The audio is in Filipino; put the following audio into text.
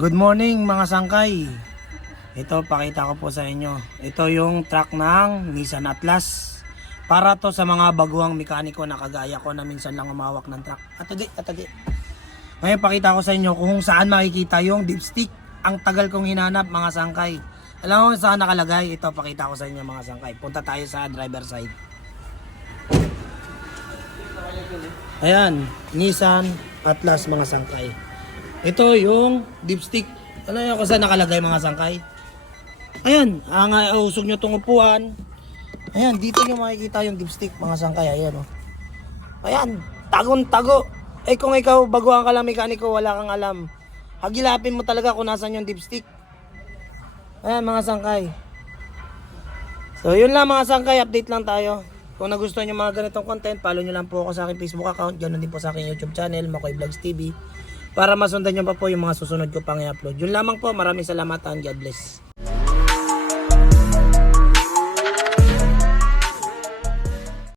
Good morning mga sangkay. Ito pakita ko po sa inyo. Ito yung truck ng Nissan Atlas. Para to sa mga baguhang mekaniko na kagaya ko na minsan lang umawak ng truck. Atagi. Ngayon pakita ko sa inyo kung saan makikita yung dipstick. Ang tagal kong hinanap mga sangkay. Alam mo saan nakalagay? Ito pakita ko sa inyo mga sangkay. Punta tayo sa driver side. Ayan, Nissan Atlas mga sangkay. Ito yung dipstick. Ano yung kung saan nakalagay mga sangkay? Ayan, ang usog nyo itong upuan. Ayan, dito nyo makikita yung dipstick mga sangkay. Ayan o. Ayan, tagong-tago. Eh kung ikaw baguhan ka lang mekaniko, wala kang alam. Hagilapin mo talaga kung nasan yung dipstick. Ayan mga sangkay. So yun lang mga sangkay, update lang tayo. Kung nagustuhan nyo mga ganitong content, follow nyo lang po ako sa aking Facebook account. Ganoon din po sa aking YouTube channel, Makoy Vlogs TV. Para masundan nyo pa po yung mga susunod ko pang i-upload. Yun lamang po, maraming salamat and God bless.